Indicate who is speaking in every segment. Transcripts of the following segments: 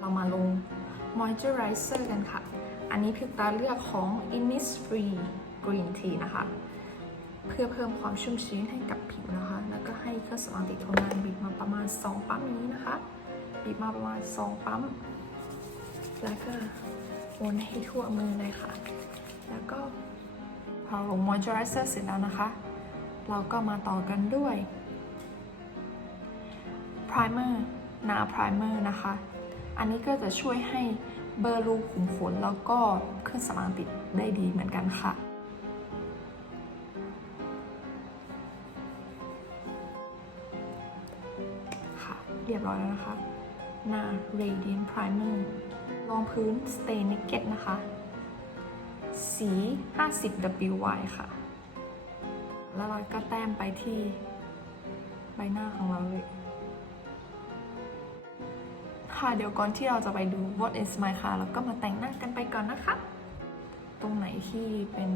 Speaker 1: เรามาลง moisturizer กันค่ะ อันนี้พิวตาเลือกของ Innisfree Green Tea นะคะ เพื่อเพิ่มความชุ่มชื้นให้กับผิวนะคะ แล้วก็ให้เครื่องสำอางติดทนนานบีบมาประมาณ 2 ปั๊มนี้นะคะ บีบมาประมาณ 2 ปั๊ม แล้วก็วนให้ทั่วมือเลยค่ะ แล้วก็พอลง moisturizer เสร็จแล้วนะคะ เราก็มาต่อกันด้วย primer นา primer นะคะ อันนี้ก็จะช่วยให้เบลอรูขุมขนแล้วก็เครื่องสำอางติดได้ดีเหมือนกันค่ะค่ะ เรียบร้อยแล้วนะคะ หน้า Radiant Primer รองพื้น Stay Naked นะคะ สี 50 WY ค่ะ แล้วเราก็แต้มไปที่ใบหน้าของเราเลย ค่ะเดี๋ยวก่อนที่เราจะไปดู What is my ค่ะเราก็มาแต่งหน้ากันไปก่อนนะคะ ตรงไหนที่เป็น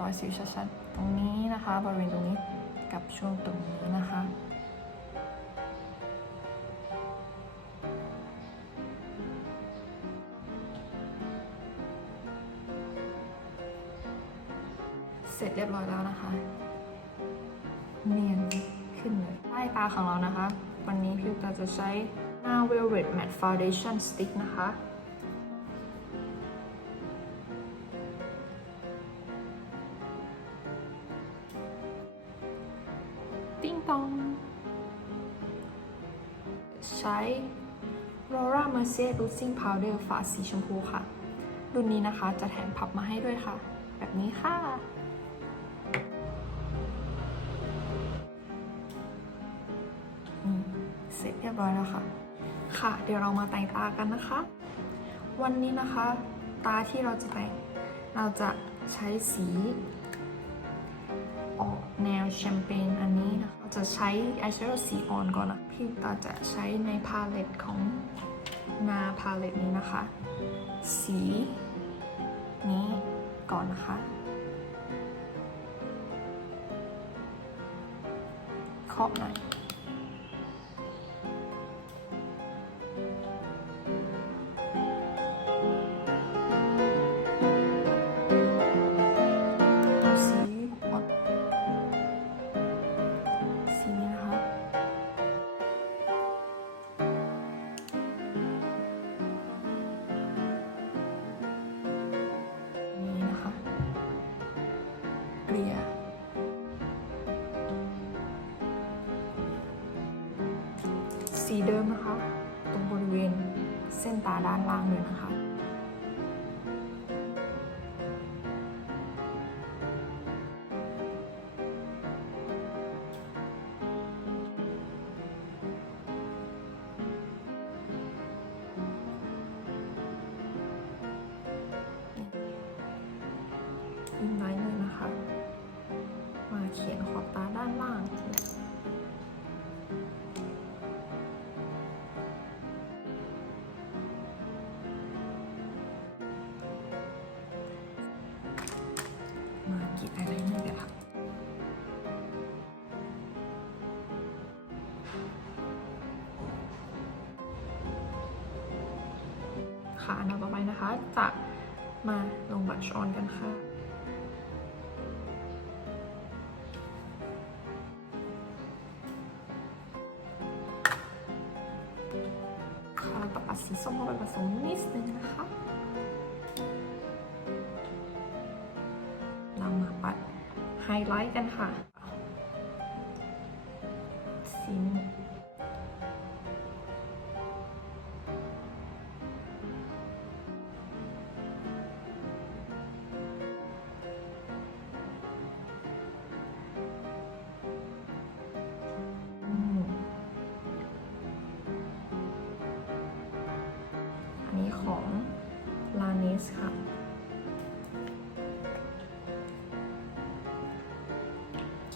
Speaker 1: รอยสิวชัดๆ ตรงนี้นะคะ บริเวณตรงนี้กับช่วงตรงนี้นะคะเสร็จเรียบร้อยแล้วนะคะ เนียนขึ้นเลยใต้ตาของเรานะคะ วันนี้พิวตาจะใช้ Velvet Matte Foundation Stick นะคะ ติ้งตอง ใช้ Laura Mercier Losing Powder ฝาสีชมพูค่ะ รุ่นนี้นะคะจะแถมพับมาให้ด้วยค่ะ แบบนี้ค่ะเสร็จเรียบร้อยแล้วค่ะ ค่ะ เดี๋ยวเรามาแต่งตากันนะคะ วันนี้นะคะ ตาที่เราจะแต่ง เราจะใช้สีออกแนวแชมเปญอันนี้นะคะเราจะใช้อายแชโดว์สีอ่อนก่อนนะ พี่ตาจะใช้ในพาเลตของนาพาเลตนี้นะคะ สีนี้ก่อนนะคะ เคาะหน่อย สีเดิมนะคะ ตรงบริเวณเส้นตาด้านล่างเลยนะคะ ค่ะอันดับต่อไปนะคะ จะมาลงบัตรชออนกันค่ะค่ะต่อปัดสีส้มเข้าไปผสมนิดนึงนะคะเรามาปัดไฮไลท์กันค่ะ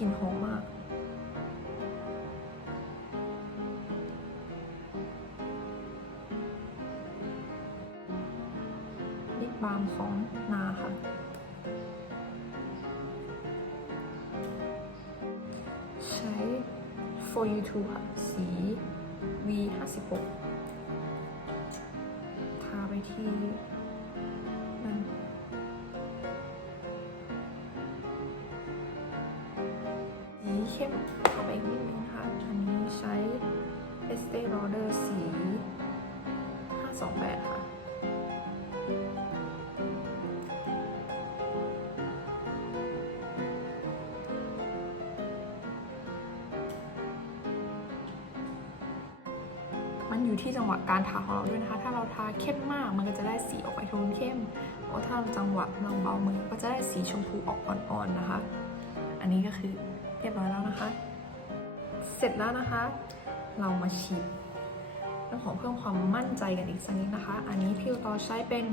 Speaker 1: กลิ่นหอมมาก ลิปบาล์มของนาค่ะ ใช้ for you to ค่ะ สี V 56ทาไปที่ สีเข้มเข้าไปอีกนิดนึงนะคะอันนี้ใช้ Estee Lauder สี 528 ค่ะมันอยู่ที่จังหวะการทาของเราด้วยนะคะ ถ้าเราทาเข้มมาก มันก็จะได้สีออกไปโทนเข้มเพราะถ้าเราจังหวะเราเบามือก็จะได้สีชมพูออกอ่อนๆนะคะ อันนี้ก็คือ เรียบร้อยแล้วนะคะ เสร็จแล้วนะคะ เรามาฉีดน้ำหอมเพิ่มความมั่นใจกันอีกสักนิดนะคะ อันนี้พี่ต่อใช้เป็น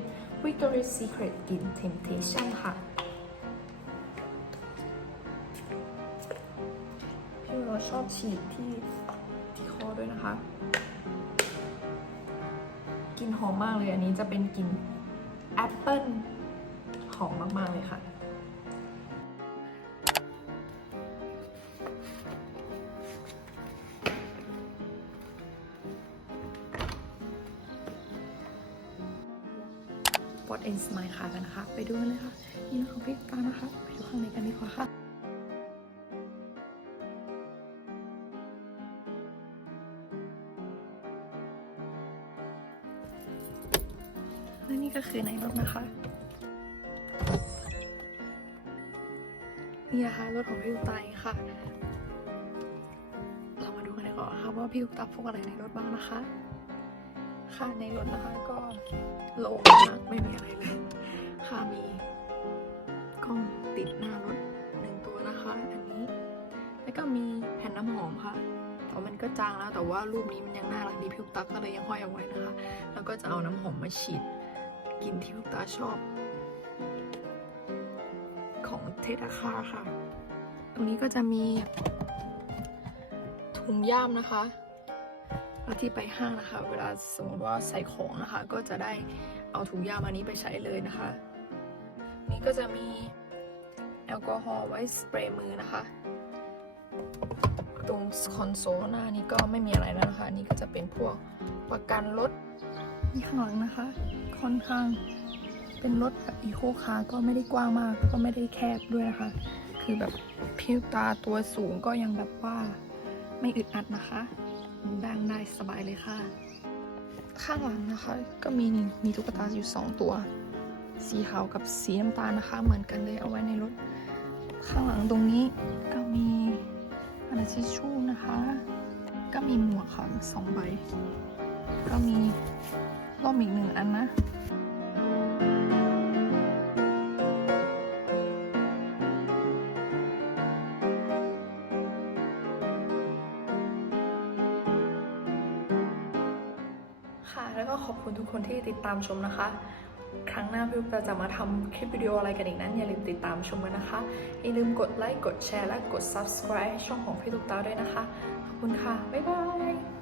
Speaker 1: Victoria's Secret กลิ่น Temptation ค่ะพี่เราชอบฉีดที่ที่คอด้วยนะคะกลิ่นหอมมากเลย อันนี้จะเป็นกลิ่นแอปเปิลหอมมาก ๆ เลยค่ะ ปอดเอ็นสมายค่ะกันนะคะ ไปดูกันเลยค่ะ นี่นะคะพี่ตานะคะ ไปดูข้างในกันดีกว่าค่ะและนี่ก็คือในรถนะคะนี่นะคะรถของพี่ลูกตาเองค่ะ เรามาดูกันดีกว่าค่ะว่าพี่ลูกตาพกอะไรในรถบ้างนะคะ ค่ะในรถนะคะก็โล่งมากไม่มีอะไรเลยค่ะมีกล้องติดหน้ารถหนึ่งตัวนะคะอันนี้ แล้วก็มีแผ่นน้ำหอมค่ะแต่มันก็จางแล้วแต่ว่ารูปนี้มันยังน่ารักดีพี่ลูกตาก็เลยยังห้อยเอาไว้นะคะ แล้วก็จะเอาน้ำหอมมาฉีดกินที่ลูกตาชอบ ของเทสอาคาค่ะ ตรงนี้ก็จะมีถุงย่ามนะคะ ที่ไปห้างนะคะ เวลาสมมติว่าใส่ของนะคะ ก็จะได้เอาถุงยามอันนี้ไปใช้เลยนะคะ นี่ก็จะมีแอลกอฮอล์ไว้สเปรย์มือนะคะ ตรงคอนโซลหน้านี้ก็ไม่มีอะไรแล้วนะคะ นี่ก็จะเป็นพวกประกันรถนี่ข้างหลังนะคะ ค่อนข้างเป็นรถแบบอีโคคาร์ก็ไม่ได้กว้างมากก็ไม่ได้แคบด้วยนะคะ คือแบบผิวตาตัวสูงก็ยังแบบว่าไม่อึดอัดนะคะ ดังได้สบายเลยค่ะ ข้างหลังนะคะ ก็มีนี่มีตุ๊กตาอยู่ 2 ตัว สีขาวกับสีน้ำตาลนะคะ เหมือนกันเลยเอาไว้ในรถ ข้างหลังตรงนี้ก็มีอะไรทิชชู่นะคะ ก็มีหมวกค่ะสองใบ ก็มีร่มอีกหนึ่งอันนะ ค่ะ แล้วก็ขอบคุณทุกคนที่ติดตามชมนะคะ ครั้งหน้าพี่เราจะมาทำคลิปวิดีโออะไรกันอีกนั้น อย่าลืมติดตามชมกันนะคะ อย่าลืมกดไลค์ กดแชร์ และกด subscribe ช่องของพี่ตุ๊กตาด้วยนะคะ ขอบคุณค่ะ บ๊ายบาย